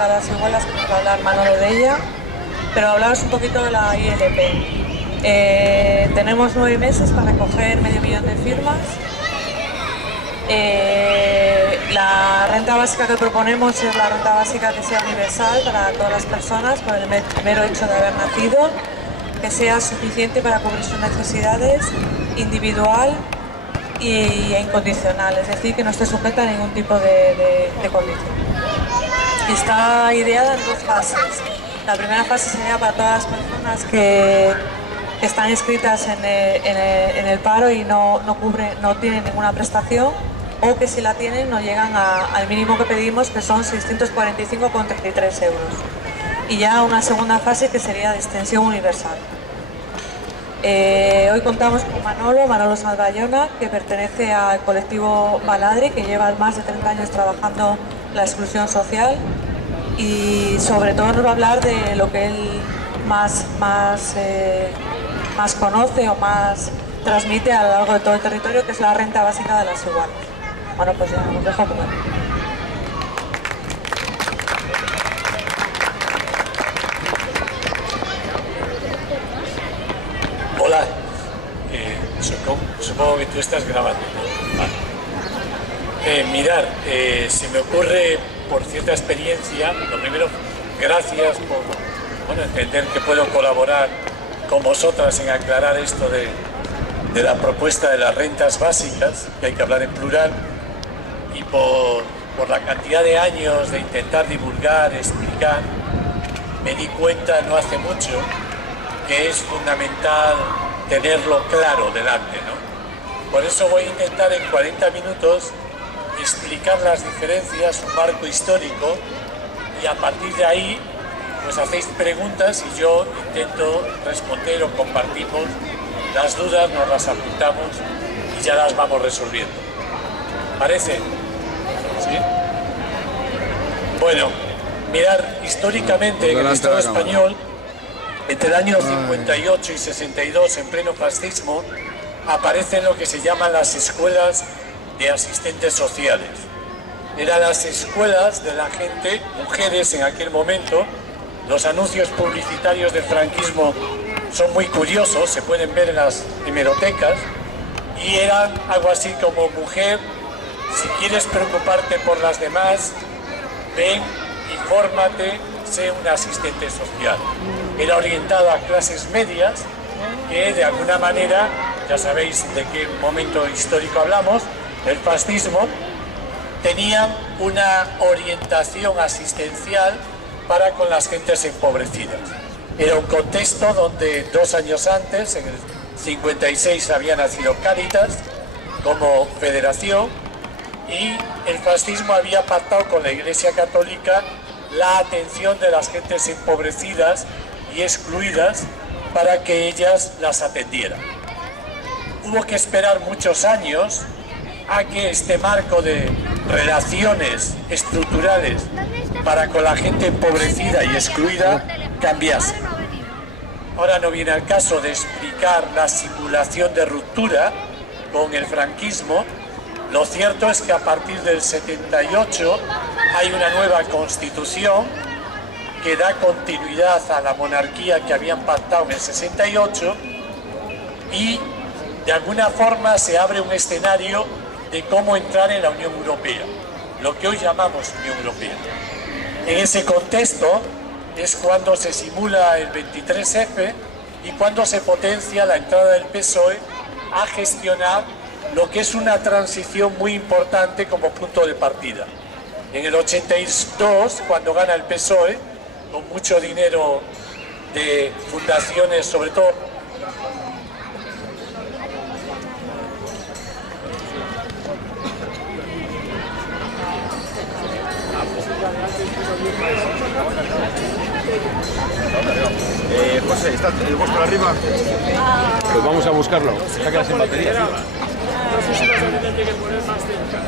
a las igualas, que nos va a hablar Manolo de ella, pero hablaros un poquito de la ILP. Tenemos 9 meses para recoger 500.000 de firmas. La renta básica que proponemos es la renta básica que sea universal para todas las personas por el mero hecho de haber nacido, que sea suficiente para cubrir sus necesidades individual e incondicional, es decir, que no esté sujeta a ningún tipo de condición. Está ideada en 2 fases. La primera fase sería para todas las personas que están inscritas en el paro y no tienen ninguna prestación, o que si la tienen no llegan al mínimo que pedimos, que son 645,33 euros. Y ya una segunda fase que sería de extensión universal. Hoy contamos con Manolo Salvayona, que pertenece al colectivo Baladri, que lleva más de 30 años trabajando la exclusión social, y sobre todo nos va a hablar de lo que él más conoce o más transmite a lo largo de todo el territorio, que es la renta básica de las igualas. Bueno, pues ya nos dejo con él. Hola, supongo que tú estás grabando, ¿no? Vale. Mirar, se me ocurre por cierta experiencia, lo primero, gracias por entender que puedo colaborar con vosotras en aclarar esto de la propuesta de las rentas básicas, que hay que hablar en plural, y por la cantidad de años de intentar divulgar, explicar, me di cuenta no hace mucho que es fundamental tenerlo claro delante, ¿no? Por eso voy a intentar en 40 minutos explicar las diferencias, un marco histórico, y a partir de ahí pues hacéis preguntas y yo intento responder o compartimos las dudas, nos las apuntamos y ya las vamos resolviendo. ¿Parece? ¿Sí? Bueno, mirar, históricamente en el Estado español, entre el año 58 y 62, en pleno fascismo, aparecen lo que se llaman las escuelas de asistentes sociales. Eran las escuelas de la gente, mujeres en aquel momento. Los anuncios publicitarios del franquismo son muy curiosos, se pueden ver en las hemerotecas, y eran algo así como: mujer, si quieres preocuparte por las demás, ven, infórmate, sé un asistente social. Era orientado a clases medias que de alguna manera, ya sabéis de qué momento histórico hablamos, el fascismo, tenían una orientación asistencial para con las gentes empobrecidas. Era un contexto donde 2 años antes, en el 56, había nacido Cáritas como federación, y el fascismo había pactado con la Iglesia Católica la atención de las gentes empobrecidas y excluidas para que ellas las atendieran. Hubo que esperar muchos años a que este marco de relaciones estructurales para con la gente empobrecida y excluida cambiase. Ahora no viene al caso de explicar la simulación de ruptura con el franquismo. Lo cierto es que a partir del 78 hay una nueva constitución que da continuidad a la monarquía que habían pactado en el 68, y de alguna forma se abre un escenario de cómo entrar en la Unión Europea, lo que hoy llamamos Unión Europea. En ese contexto es cuando se simula el 23F y cuando se potencia la entrada del PSOE a gestionar lo que es una transición muy importante como punto de partida. En el 82, cuando gana el PSOE, con mucho dinero de fundaciones, sobre todo José, ¿está el bosque arriba? Pues vamos a buscarlo. Se ha quedado sin batería. No sé si vas a tener que poner más cerca.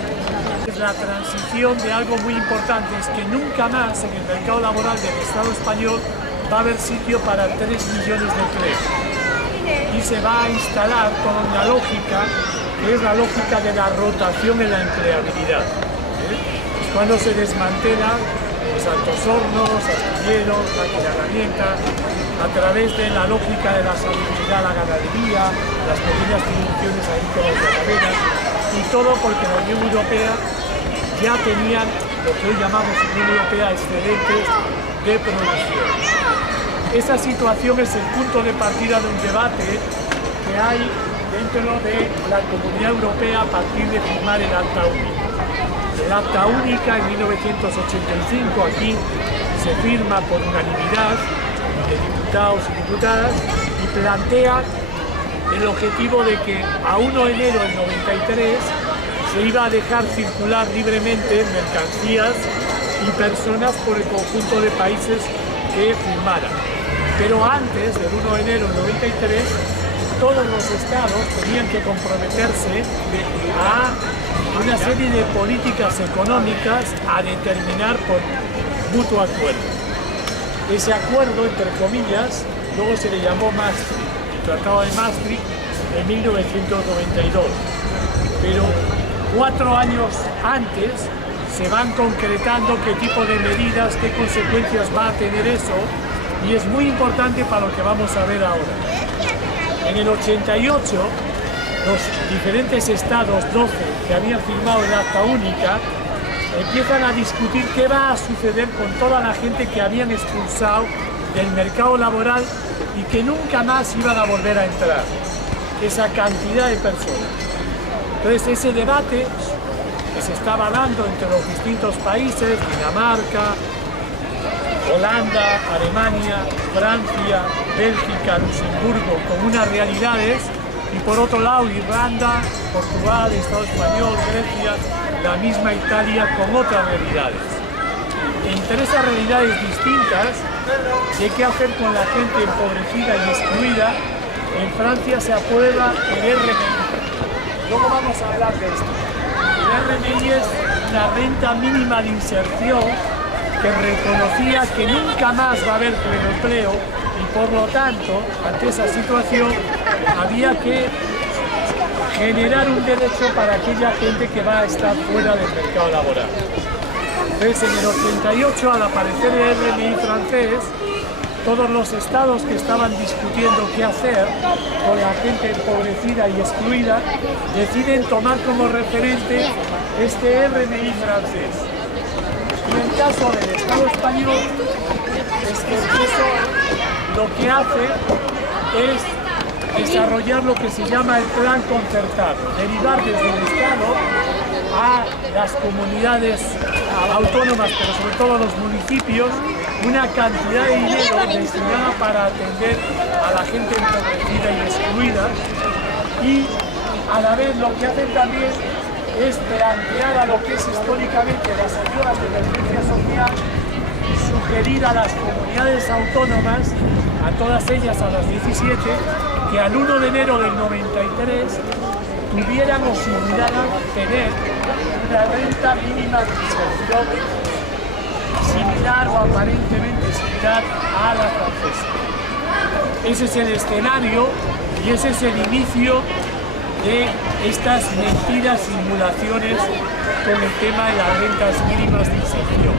Es la transición de algo muy importante, es que nunca más en el mercado laboral del Estado español va a haber sitio para 3 millones de empleos. Y se va a instalar toda una lógica, que es la lógica de la rotación en la empleabilidad. Es cuando se desmantela altos hornos, astilleros, máquinas de herramientas, a través de la lógica de la salubridad, la ganadería, las pequeñas producciones agrícolas y ganaderas, y todo porque la Unión Europea ya tenían lo que hoy llamamos Unión Europea excedentes de producción. Esa situación es el punto de partida de un debate que hay dentro de la Comunidad Europea a partir de firmar el Acta Única. El Acta Única en 1985 aquí se firma por unanimidad de diputados y diputadas y plantea el objetivo de que a 1 de enero del 93 se iba a dejar circular libremente mercancías y personas por el conjunto de países que firmaran. Pero antes del 1 de enero del 93, todos los estados tenían que comprometerse a una serie de políticas económicas a determinar por mutuo acuerdo. Ese acuerdo, entre comillas, luego se le llamó Maastricht, el Tratado de Maastricht en 1992. Pero 4 años antes se van concretando qué tipo de medidas, qué consecuencias va a tener eso, y es muy importante para lo que vamos a ver ahora. En el 88, los diferentes estados, 12, que habían firmado el Acta Única, empiezan a discutir qué va a suceder con toda la gente que habían expulsado del mercado laboral y que nunca más iban a volver a entrar, esa cantidad de personas. Entonces ese debate que se estaba dando entre los distintos países, Dinamarca, Holanda, Alemania, Francia, Bélgica, Luxemburgo, con unas realidades, y por otro lado Irlanda, Portugal, Estado español, Grecia, la misma Italia con otras realidades. Entre esas realidades distintas, de qué hacer con la gente empobrecida y excluida, en Francia se aprueba el RMI. Luego vamos a hablar de esto. El RMI es una renta mínima de inserción que reconocía que nunca más va a haber pleno empleo y por lo tanto, ante esa situación, había que generar un derecho para aquella gente que va a estar fuera del mercado laboral. Entonces, en el 88, al aparecer el RMI francés, todos los estados que estaban discutiendo qué hacer con la gente empobrecida y excluida, deciden tomar como referente este RMI francés. Y en el caso del Estado español, es que eso lo que hace es desarrollar lo que se llama el plan concertado, derivar desde el Estado a las comunidades autónomas, pero sobre todo a los municipios, una cantidad de dinero destinada para atender a la gente empobrecida y excluida, y a la vez lo que hacen también es plantear a lo que es históricamente las ayudas de emergencia social y sugerir a las comunidades autónomas, a todas ellas, a las 17, que al 1 de enero del 93 tuvieran o simularan tener una renta mínima de inserción similar o aparentemente similar a la francesa. Ese es el escenario y ese es el inicio de estas mentiras simulaciones con el tema de las rentas mínimas de inserción.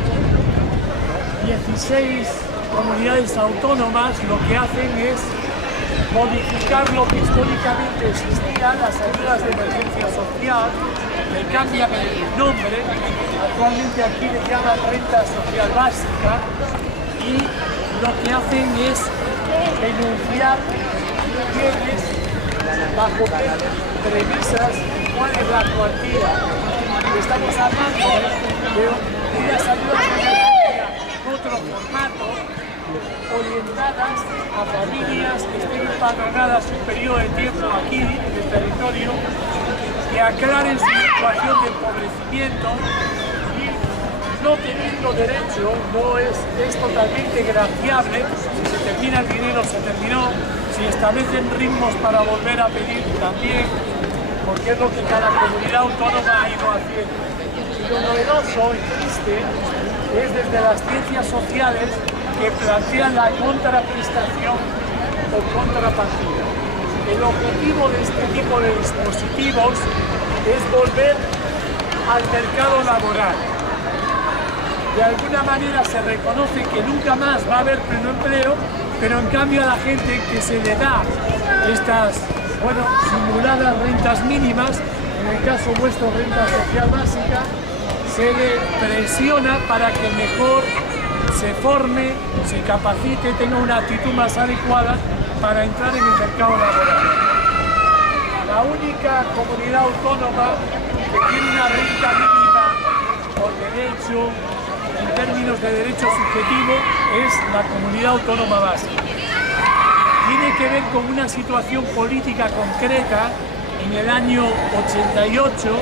16 comunidades autónomas lo que hacen es modificar lo que históricamente existía, las ayudas de emergencia social, le cambian el nombre, actualmente aquí le llaman renta social básica, y lo que hacen es denunciar quiénes, bajo qué premisas, cuál es la cuantía. Estamos hablando de unas ayudas de emergencia en otro formato, orientadas a familias que estén empadronadas un periodo de tiempo aquí en el territorio, que aclaren su situación de empobrecimiento y no teniendo derecho, es totalmente graciable. Si se termina el dinero, se terminó. Si establecen ritmos para volver a pedir, también, porque es lo que cada comunidad autónoma ha ido haciendo. Y lo novedoso, existe, es desde las ciencias sociales que plantean la contraprestación o contrapartida. El objetivo de este tipo de dispositivos es volver al mercado laboral. de alguna manera se reconoce que nunca más va a haber pleno empleo, pero en cambio a la gente que se le da estas, bueno, simuladas rentas mínimas, en el caso vuestro renta social básica, se le presiona para que mejor se forme, se capacite, tenga una actitud más adecuada para entrar en el mercado laboral. La única comunidad autónoma que tiene una renta mínima por derecho, en términos de derecho subjetivo, es la comunidad autónoma vasca. Tiene que ver con una situación política concreta en el año 88,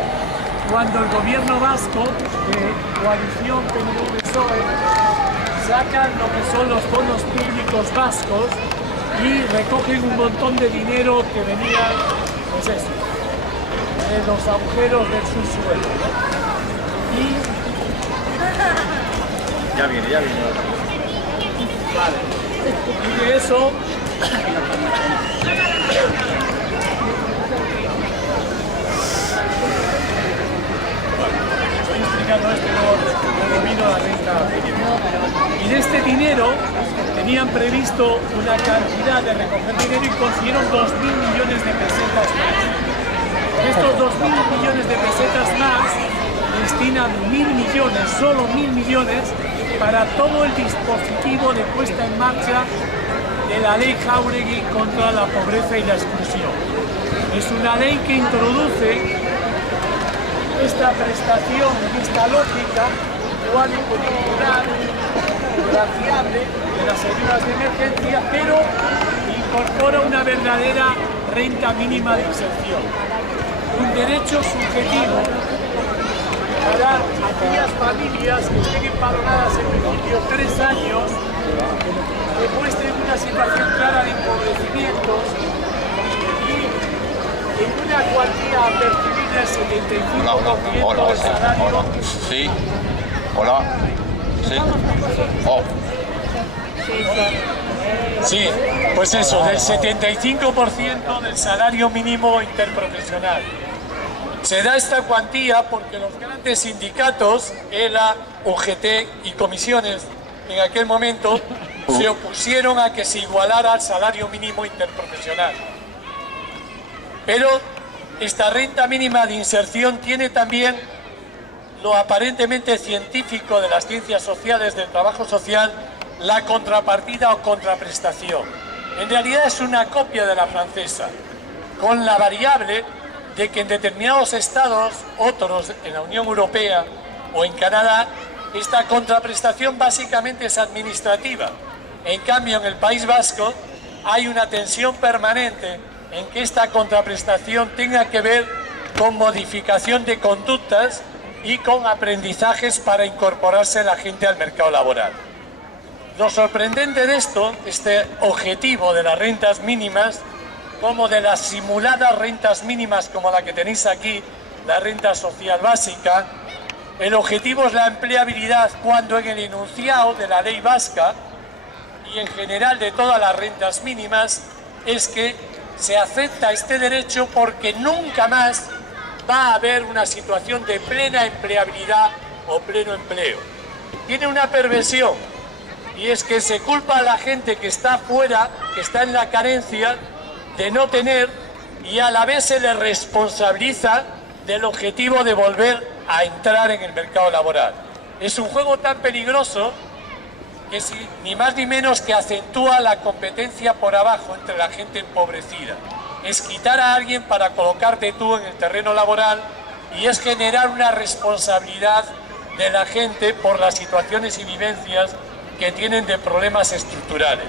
cuando el gobierno vasco de coalición PNV-PSOE sacan lo que son los bonos públicos vascos y recogen un montón de dinero que venía, pues eso, de los agujeros del subsuelo, ¿no? Ya viene. Vale. Y de eso... Estoy explicando esto, no domino la renta. Y de este dinero tenían previsto una cantidad de recoger dinero y consiguieron 2.000 millones de pesetas más. Estos 2.000 millones de pesetas más destinan 1.000 millones, solo 1.000 millones, para todo el dispositivo de puesta en marcha de la ley Jáuregui contra la pobreza y la exclusión. Es una ley que introduce esta prestación, esta lógica igual y condicional, glaciable de las ayudas de emergencia, pero incorpora una verdadera renta mínima de inserción. Un derecho subjetivo para aquellas familias que estén empadronadas en principio 3 años, que muestren una situación clara de empobrecimiento y en una cuantía a percibir del 75% del salario. Sí. Hola. Sí. Oh. Sí, pues eso, del 75% del salario mínimo interprofesional. Se da esta cuantía porque los grandes sindicatos, ELA, UGT y comisiones, en aquel momento se opusieron a que se igualara al salario mínimo interprofesional. Pero esta renta mínima de inserción tiene también lo aparentemente científico de las ciencias sociales, del trabajo social, la contrapartida o contraprestación. En realidad es una copia de la francesa, con la variable de que en determinados estados, otros en la Unión Europea o en Canadá, esta contraprestación básicamente es administrativa. En cambio, en el País Vasco hay una tensión permanente en que esta contraprestación tenga que ver con modificación de conductas y con aprendizajes para incorporarse la gente al mercado laboral. Lo sorprendente de esto, este objetivo de las rentas mínimas, como de las simuladas rentas mínimas como la que tenéis aquí, la renta social básica, el objetivo es la empleabilidad, cuando en el enunciado de la ley vasca y en general de todas las rentas mínimas es que se acepta este derecho porque nunca más va a haber una situación de plena empleabilidad o pleno empleo. Tiene una perversión, y es que se culpa a la gente que está fuera, que está en la carencia, de no tener, y a la vez se le responsabiliza del objetivo de volver a entrar en el mercado laboral. Es un juego tan peligroso que ni más ni menos que acentúa la competencia por abajo entre la gente empobrecida. Es quitar a alguien para colocarte tú en el terreno laboral y es generar una responsabilidad de la gente por las situaciones y vivencias que tienen de problemas estructurales.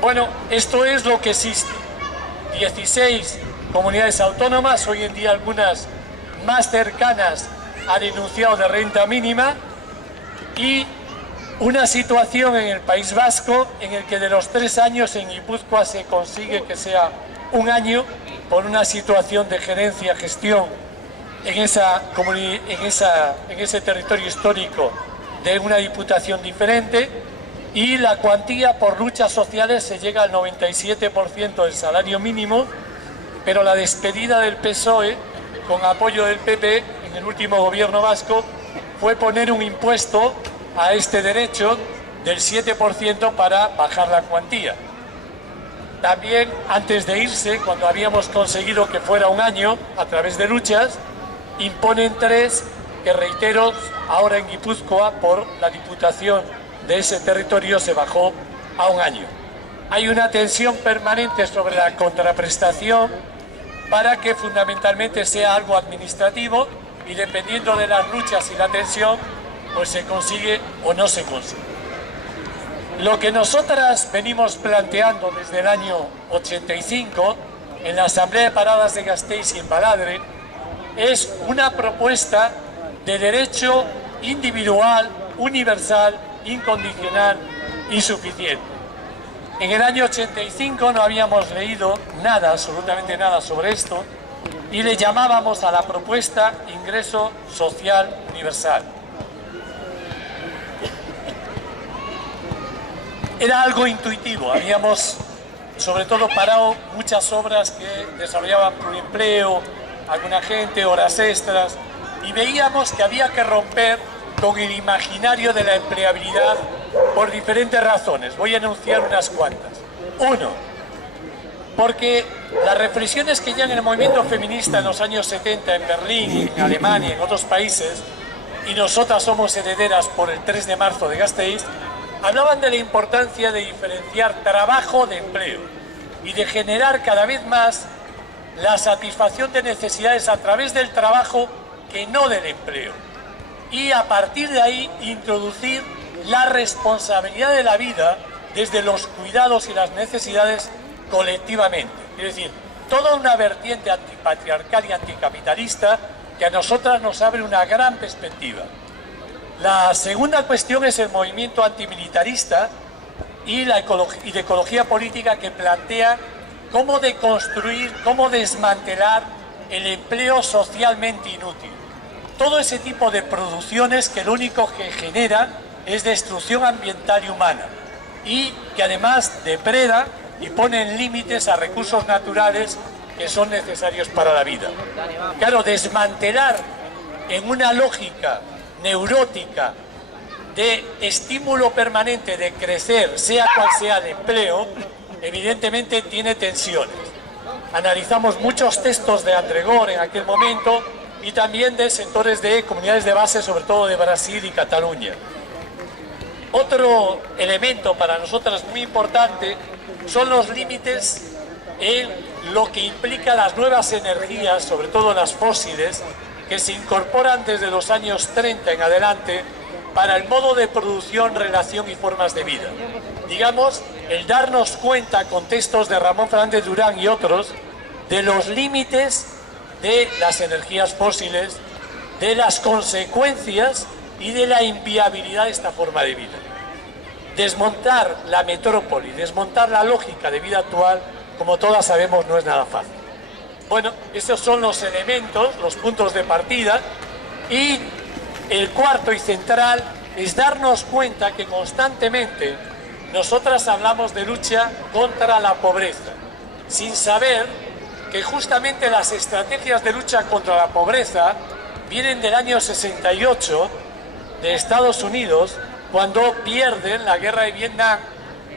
Bueno, esto es lo que existe. 16 comunidades autónomas, hoy en día algunas más cercanas al enunciado de renta mínima, y una situación en el País Vasco en el que de los 3 años en Guipúzcoa se consigue que sea 1 año por una situación de gerencia, gestión en ese territorio histórico de una diputación diferente, y la cuantía por luchas sociales se llega al 97% del salario mínimo, pero la despedida del PSOE con apoyo del PP en el último gobierno vasco fue poner un impuesto a este derecho del 7% para bajar la cuantía. También, antes de irse, cuando habíamos conseguido que fuera un año, a través de luchas, imponen 3, que reitero, ahora en Guipúzcoa, por la Diputación de ese territorio, se bajó a un año. Hay una tensión permanente sobre la contraprestación para que fundamentalmente sea algo administrativo y dependiendo de las luchas y la tensión, pues se consigue o no se consigue. Lo que nosotras venimos planteando desde el año 85 en la Asamblea de Paradas de Gasteiz y en Baladre es una propuesta de derecho individual, universal, incondicional y suficiente. En el año 85 no habíamos leído nada, absolutamente nada sobre esto, y le llamábamos a la propuesta ingreso social universal. Era algo intuitivo, habíamos sobre todo parado muchas obras que desarrollaban pluriempleo, alguna gente, horas extras, y veíamos que había que romper con el imaginario de la empleabilidad por diferentes razones. Voy a enunciar unas cuantas. Uno, porque las reflexiones que ya en el movimiento feminista en los años 70 en Berlín, en Alemania, en otros países, y nosotras somos herederas por el 3 de marzo de Gasteiz, hablaban de la importancia de diferenciar trabajo de empleo y de generar cada vez más la satisfacción de necesidades a través del trabajo que no del empleo. Y a partir de ahí introducir la responsabilidad de la vida desde los cuidados y las necesidades colectivamente. Es decir, toda una vertiente antipatriarcal y anticapitalista que a nosotras nos abre una gran perspectiva. La segunda cuestión es el movimiento antimilitarista y de ecología política que plantea cómo deconstruir, cómo desmantelar el empleo socialmente inútil. Todo ese tipo de producciones que lo único que generan es destrucción ambiental y humana y que además depreda y ponen límites a recursos naturales que son necesarios para la vida. Claro, desmantelar en una lógica neurótica de estímulo permanente de crecer, sea cual sea el empleo, evidentemente tiene tensiones. Analizamos muchos textos de André Gore en aquel momento y también de sectores de comunidades de base, sobre todo de Brasil y Cataluña. Otro elemento para nosotras muy importante son los límites en lo que implica las nuevas energías, sobre todo las fósiles, que se incorporan desde los años 30 en adelante para el modo de producción, relación y formas de vida. Digamos, el darnos cuenta, con textos de Ramón Fernández Durán y otros, de los límites de las energías fósiles, de las consecuencias y de la inviabilidad de esta forma de vida. Desmontar la metrópoli, desmontar la lógica de vida actual, como todas sabemos, no es nada fácil. Bueno, esos son los elementos, los puntos de partida, y el cuarto y central es darnos cuenta que constantemente nosotras hablamos de lucha contra la pobreza, sin saber que justamente las estrategias de lucha contra la pobreza vienen del año 68 de Estados Unidos, cuando pierden la guerra de Vietnam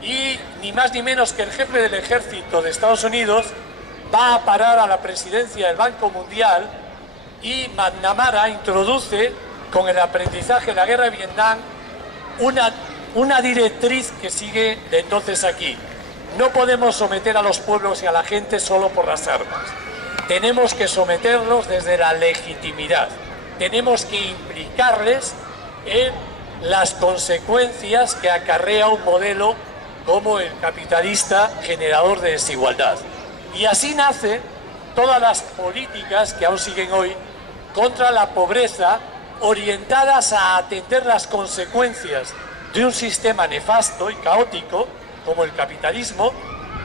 y ni más ni menos que el jefe del ejército de Estados Unidos va a parar a la presidencia del Banco Mundial y McNamara introduce con el aprendizaje de la guerra de Vietnam una directriz que sigue de entonces aquí. No podemos someter a los pueblos y a la gente solo por las armas. Tenemos que someterlos desde la legitimidad. Tenemos que implicarles en las consecuencias que acarrea un modelo como el capitalista generador de desigualdad. Y así nacen todas las políticas que aún siguen hoy contra la pobreza, orientadas a atender las consecuencias de un sistema nefasto y caótico como el capitalismo,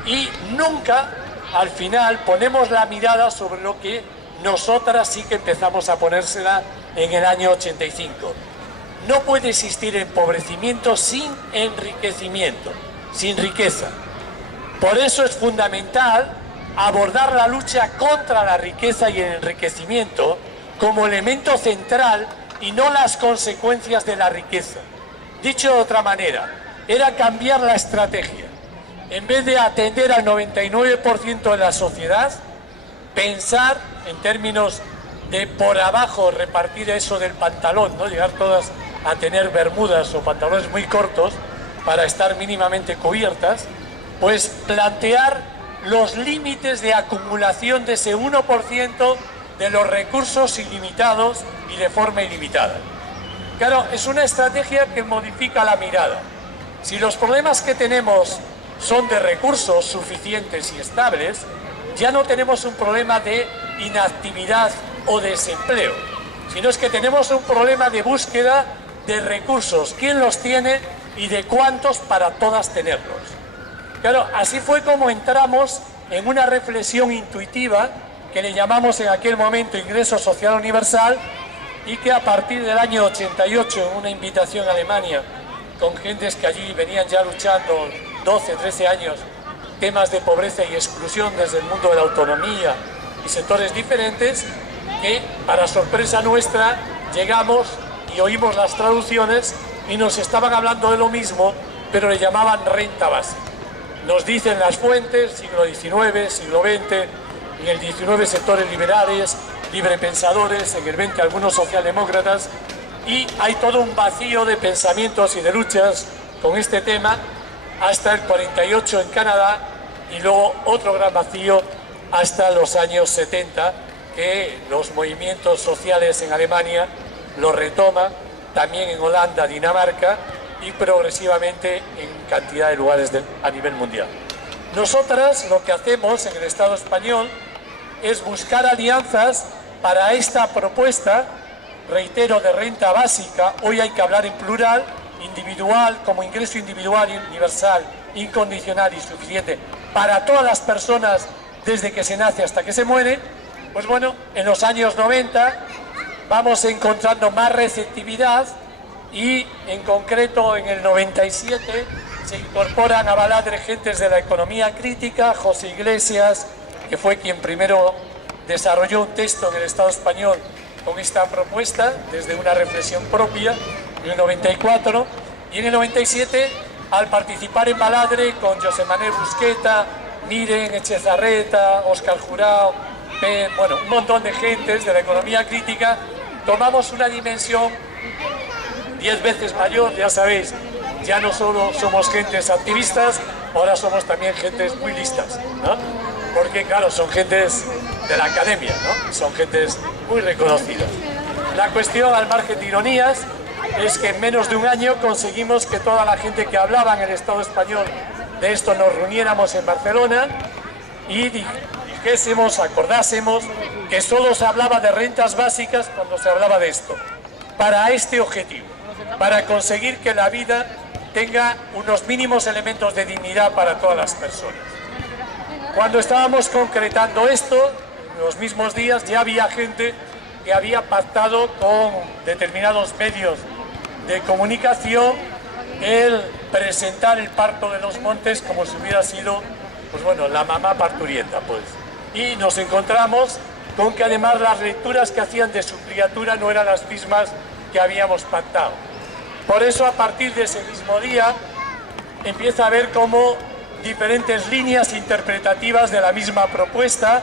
y nunca al final ponemos la mirada sobre lo que nosotras sí que empezamos a ponérsela en el año 85. No puede existir empobrecimiento sin enriquecimiento, sin riqueza. Por eso es fundamental abordar la lucha contra la riqueza y el enriquecimiento como elemento central y no las consecuencias de la riqueza. Dicho de otra manera, era cambiar la estrategia. En vez de atender al 99% de la sociedad, pensar en términos de por abajo repartir eso del pantalón, ¿no? Llegar todas a tener bermudas o pantalones muy cortos para estar mínimamente cubiertas, pues plantear los límites de acumulación de ese 1% de los recursos ilimitados y de forma ilimitada. Claro, es una estrategia que modifica la mirada. Si los problemas que tenemos son de recursos suficientes y estables, ya no tenemos un problema de inactividad o desempleo, sino es que tenemos un problema de búsqueda de recursos, quién los tiene y de cuántos para todas tenerlos. Claro, así fue como entramos en una reflexión intuitiva que le llamamos en aquel momento ingreso social universal, y que a partir del año 88, en una invitación a Alemania, con gentes que allí venían ya luchando 12, 13 años, temas de pobreza y exclusión desde el mundo de la autonomía y sectores diferentes, que para sorpresa nuestra llegamos y oímos las traducciones y nos estaban hablando de lo mismo, pero le llamaban renta básica. Nos dicen las fuentes, siglo XIX, siglo XX, en el XIX sectores liberales, librepensadores, en el XX algunos socialdemócratas, y hay todo un vacío de pensamientos y de luchas con este tema hasta el 48 en Canadá, y luego otro gran vacío hasta los años 70, que los movimientos sociales en Alemania lo retoman, también en Holanda, Dinamarca, y progresivamente en cantidad de lugares a nivel mundial. Nosotras lo que hacemos en el Estado español es buscar alianzas para esta propuesta, reitero, de renta básica. Hoy hay que hablar en plural, individual, como ingreso individual y universal, incondicional y suficiente para todas las personas desde que se nace hasta que se muere. Pues bueno, en los años 90 vamos encontrando más receptividad, y en concreto en el 97 se incorporan a Baladre gentes de la economía crítica, José Iglesias, que fue quien primero desarrolló un texto en el Estado español con esta propuesta desde una reflexión propia, en el 94, y en el 97, al participar en Baladre con José Manuel Busqueta, Miren Echezarreta, Óscar Jurao, bueno, un montón de gentes de la economía crítica, tomamos una dimensión 10 veces mayor. Ya sabéis, ya no solo somos gentes activistas, ahora somos también gentes muy listas, ¿no? Porque claro, son gentes de la academia, ¿no? Son gentes muy reconocidas. La cuestión, al margen de ironías, es que en menos de un año conseguimos que toda la gente que hablaba en el Estado español de esto nos reuniéramos en Barcelona y dijésemos, acordásemos que solo se hablaba de rentas básicas cuando se hablaba de esto, para este objetivo, para conseguir que la vida tenga unos mínimos elementos de dignidad para todas las personas. Cuando estábamos concretando esto, en los mismos días ya había gente que había pactado con determinados medios de comunicación el presentar el parto de los montes como si hubiera sido, pues bueno, la mamá parturienta, pues. Y nos encontramos con que además las lecturas que hacían de su criatura no eran las mismas que habíamos pactado. Por eso, a partir de ese mismo día, empieza a haber como diferentes líneas interpretativas de la misma propuesta,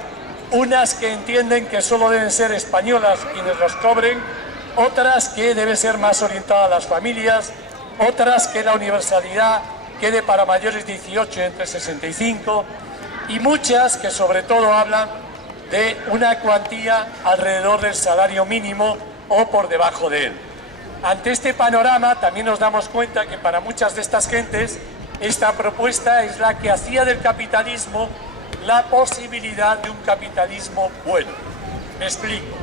unas que entienden que solo deben ser españolas quienes los cobren, otras que debe ser más orientada a las familias, otras que la universalidad quede para mayores de 18 entre 65, y muchas que sobre todo hablan de una cuantía alrededor del salario mínimo o por debajo de él. Ante este panorama también nos damos cuenta que para muchas de estas gentes esta propuesta es la que hacía del capitalismo la posibilidad de un capitalismo bueno. Me explico.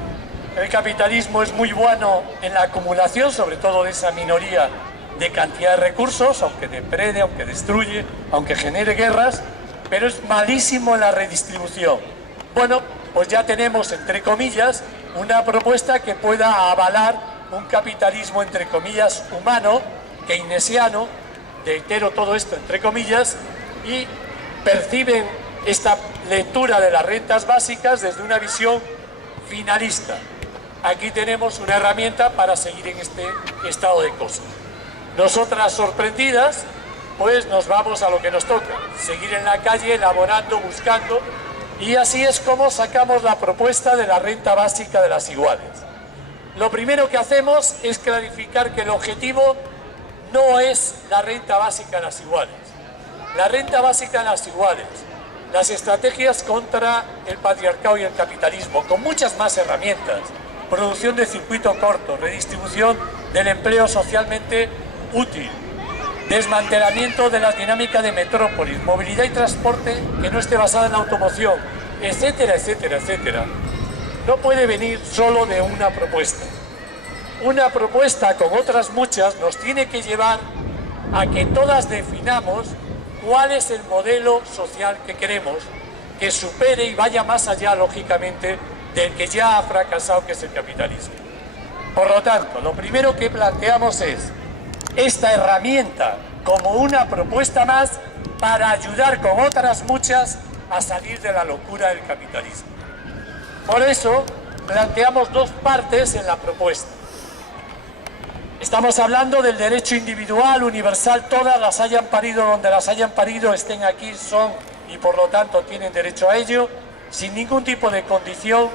El capitalismo es muy bueno en la acumulación, sobre todo de esa minoría de cantidad de recursos, aunque deprede, aunque destruye, aunque genere guerras, pero es malísimo en la redistribución. Bueno, pues ya tenemos, entre comillas, una propuesta que pueda avalar un capitalismo, entre comillas, humano, keynesiano, reitero todo esto entre comillas, y perciben esta lectura de las rentas básicas desde una visión finalista. aquí tenemos una herramienta para seguir en este estado de cosas. Nosotras, sorprendidas, pues nos vamos a lo que nos toca, seguir en la calle elaborando, buscando, y así es como sacamos la propuesta de la renta básica de las iguales. Lo primero que hacemos es clarificar que el objetivo no es la renta básica de las iguales. La renta básica de las iguales, las estrategias contra el patriarcado y el capitalismo, con muchas más herramientas, producción de circuito corto, redistribución del empleo socialmente útil, desmantelamiento de la dinámica de metrópolis, movilidad y transporte que no esté basada en la automoción, etcétera, etcétera, etcétera. No puede venir solo de una propuesta. Una propuesta con otras muchas nos tiene que llevar a que todas definamos cuál es el modelo social que queremos, que supere y vaya más allá, lógicamente, del que ya ha fracasado, que es el capitalismo. Por lo tanto, lo primero que planteamos es esta herramienta como una propuesta más para ayudar con otras muchas a salir de la locura del capitalismo. Por eso planteamos dos partes en la propuesta. Estamos hablando del derecho individual, universal, todas las hayan parido donde las hayan parido, estén aquí, son y por lo tanto tienen derecho a ello, sin ningún tipo de condición,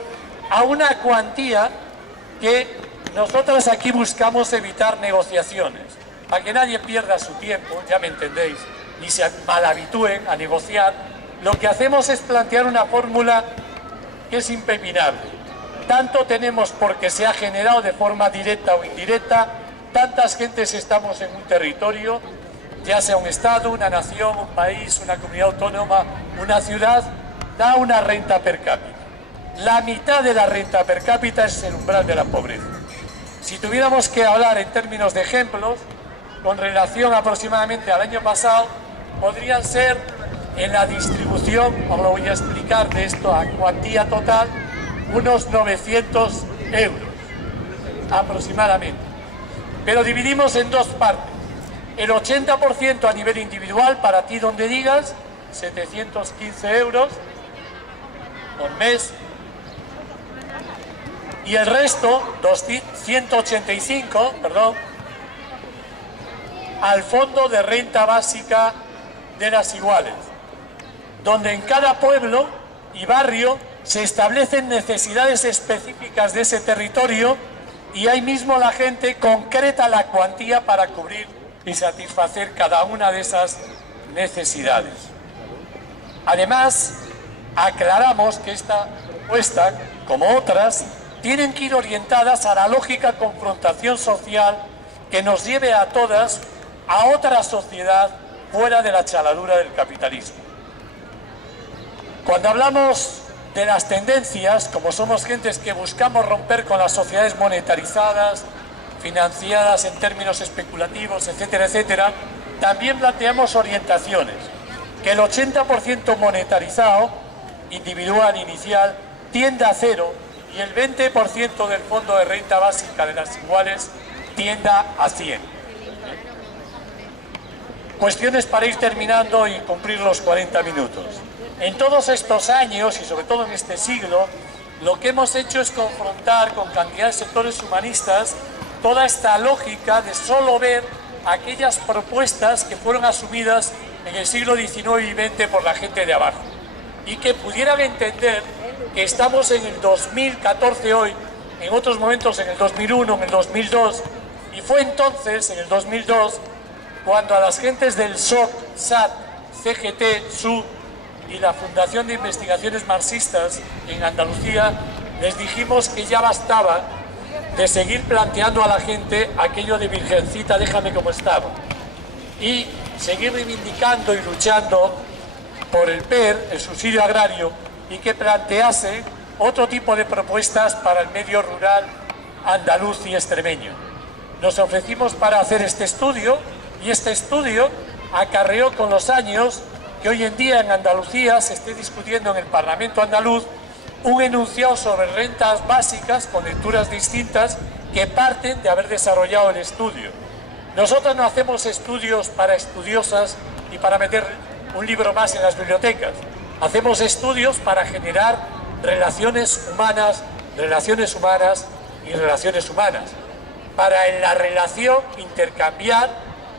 a una cuantía que nosotros aquí buscamos evitar negociaciones, para que nadie pierda su tiempo, ya me entendéis, ni se malhabitúen a negociar. Lo que hacemos es plantear una fórmula que es impepinable. Tanto tenemos porque se ha generado de forma directa o indirecta, tantas gentes estamos en un territorio, ya sea un estado, una nación, un país, una comunidad autónoma, una ciudad, da una renta per cápita. La mitad de la renta per cápita es el umbral de la pobreza. Si tuviéramos que hablar en términos de ejemplos, con relación aproximadamente al año pasado, podrían ser en la distribución, os lo voy a explicar de esto a cuantía total, unos 900 euros aproximadamente. Pero dividimos en dos partes. El 80% a nivel individual, para ti donde digas, 715 euros por mes. Y el resto, 185, al Fondo de Renta Básica de las Iguales, donde en cada pueblo y barrio se establecen necesidades específicas de ese territorio y ahí mismo la gente concreta la cuantía para cubrir y satisfacer cada una de esas necesidades. Además, aclaramos que esta propuesta, como otras, tienen que ir orientadas a la lógica confrontación social que nos lleve a todas a otra sociedad fuera de la chaladura del capitalismo. Cuando hablamos de las tendencias, como somos gentes que buscamos romper con las sociedades monetarizadas, financiadas en términos especulativos, etcétera, etcétera, también planteamos orientaciones, que el 80% monetarizado, individual, inicial, tienda a cero y el 20% del Fondo de Renta Básica de las Iguales tienda a 100. Cuestiones para ir terminando y cumplir los 40 minutos. En todos estos años, y sobre todo en este siglo, lo que hemos hecho es confrontar con cantidad de sectores humanistas toda esta lógica de solo ver aquellas propuestas que fueron asumidas en el siglo XIX y XX por la gente de abajo, y que pudieran entender que estamos en el 2014 hoy, en otros momentos en el 2001, en el 2002, y fue entonces, en el 2002, cuando a las gentes del SOC, SAT, CGT, SU y la Fundación de Investigaciones Marxistas en Andalucía, les dijimos que ya bastaba de seguir planteando a la gente aquello de virgencita, déjame como estaba, y seguir reivindicando y luchando por el PER, el subsidio agrario, y que plantease otro tipo de propuestas para el medio rural andaluz y extremeño. Nos ofrecimos para hacer este estudio, y este estudio acarreó con los años que hoy en día en Andalucía se esté discutiendo en el Parlamento andaluz un enunciado sobre rentas básicas con lecturas distintas que parten de haber desarrollado el estudio. Nosotros no hacemos estudios para estudiosas y para meter un libro más en las bibliotecas. Hacemos estudios para generar relaciones humanas y relaciones humanas, para en la relación intercambiar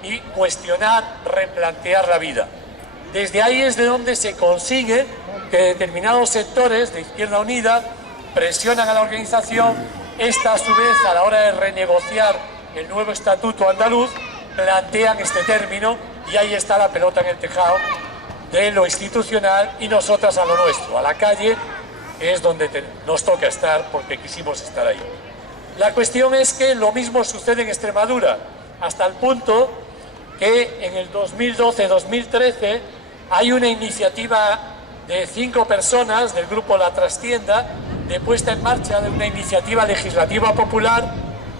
y cuestionar, replantear la vida. Desde ahí es de donde se consigue que determinados sectores de Izquierda Unida presionan a la organización. Esta, a su vez, a la hora de renegociar el nuevo estatuto andaluz, plantean este término y ahí está la pelota en el tejado de lo institucional y nosotras a lo nuestro, a la calle, que es donde nos toca estar porque quisimos estar ahí. La cuestión es que lo mismo sucede en Extremadura, hasta el punto que en el 2012-2013 hay una iniciativa de 5 personas del grupo La Trastienda de puesta en marcha de una iniciativa legislativa popular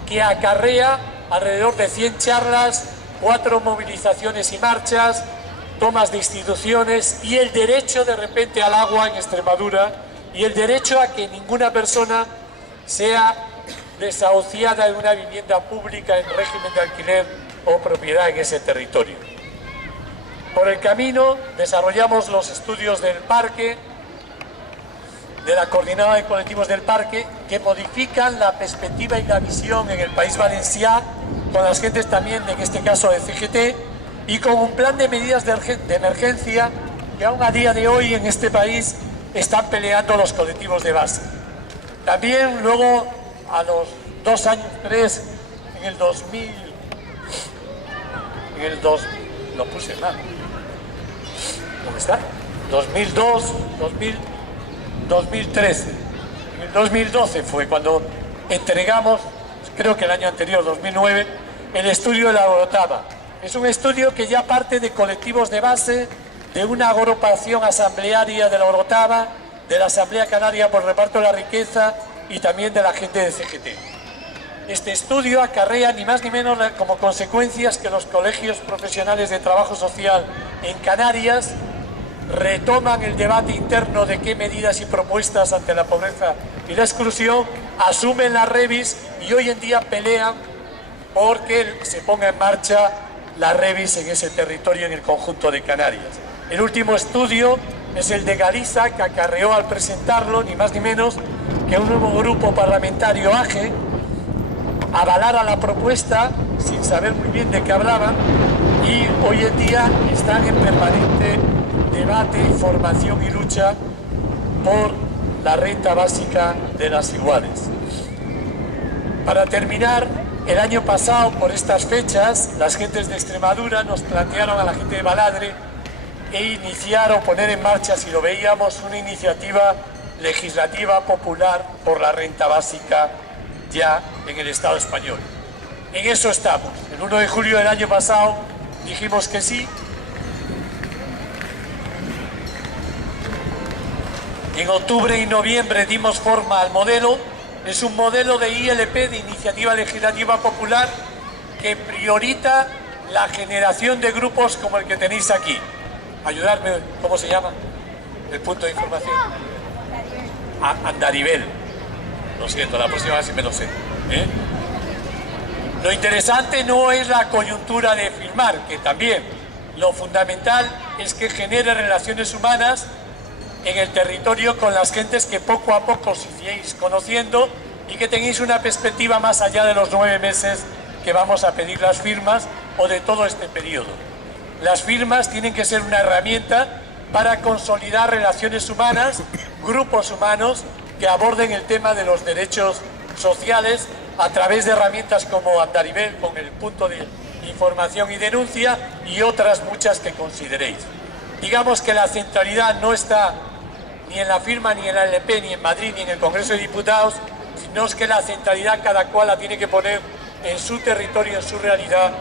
que acarrea alrededor de 100 charlas, 4 movilizaciones y marchas, tomas de instituciones y el derecho de repente al agua en Extremadura y el derecho a que ninguna persona sea desahuciada de una vivienda pública en régimen de alquiler o propiedad en ese territorio. Por el camino desarrollamos los estudios del parque, de la Coordinada de Colectivos del Parque, que modifican la perspectiva y la visión en el País Valencià, con las gentes también, en este caso de CGT, y con un plan de medidas de emergencia que aún a día de hoy en este país están peleando los colectivos de base. También luego, a los 2 años, 3, en el 2000, lo puse mal, ¿dónde está? 2002, 2013. En el 2012 fue cuando entregamos, creo que el año anterior, 2009, el estudio de la Orotava. Es un estudio que ya parte de colectivos de base, de una agrupación asamblearia de la Orotava, de la Asamblea Canaria por Reparto de la Riqueza y también de la gente de CGT. Este estudio acarrea ni más ni menos como consecuencias que los colegios profesionales de trabajo social en Canarias retoman el debate interno de qué medidas y propuestas ante la pobreza y la exclusión, asumen la Revis y hoy en día pelean porque se ponga en marcha la Revis en ese territorio, en el conjunto de Canarias. El último estudio es el de Galiza, que acarreó al presentarlo ni más ni menos que un nuevo grupo parlamentario AGE avalara la propuesta sin saber muy bien de qué hablaban y hoy en día están en permanente debate, información y lucha por la renta básica de las iguales. Para terminar, el año pasado, por estas fechas, las gentes de Extremadura nos plantearon a la gente de Baladre iniciar o poner en marcha, si lo veíamos, una iniciativa legislativa popular por la renta básica ya en el Estado español. En eso estamos. El 1 de julio del año pasado dijimos que sí. En octubre y noviembre dimos forma al modelo. Es un modelo de ILP, de Iniciativa Legislativa Popular, que prioriza la generación de grupos como el que tenéis aquí. Ayudarme, ¿cómo se llama? El punto de información. Andarivel. Lo siento, la próxima vez sí me lo sé. Lo interesante no es la coyuntura de firmar, que también. Lo fundamental es que genere relaciones humanas en el territorio con las gentes que poco a poco os iréis conociendo y que tengáis una perspectiva más allá de los 9 meses que vamos a pedir las firmas o de todo este periodo. Las firmas tienen que ser una herramienta para consolidar relaciones humanas, grupos humanos que aborden el tema de los derechos sociales a través de herramientas como Andarivel, con el punto de información y denuncia, y otras muchas que consideréis. Digamos que la centralidad no está ni en la firma, ni en la LP, ni en Madrid, ni en el Congreso de Diputados, sino es que la centralidad cada cual la tiene que poner en su territorio, en su realidad,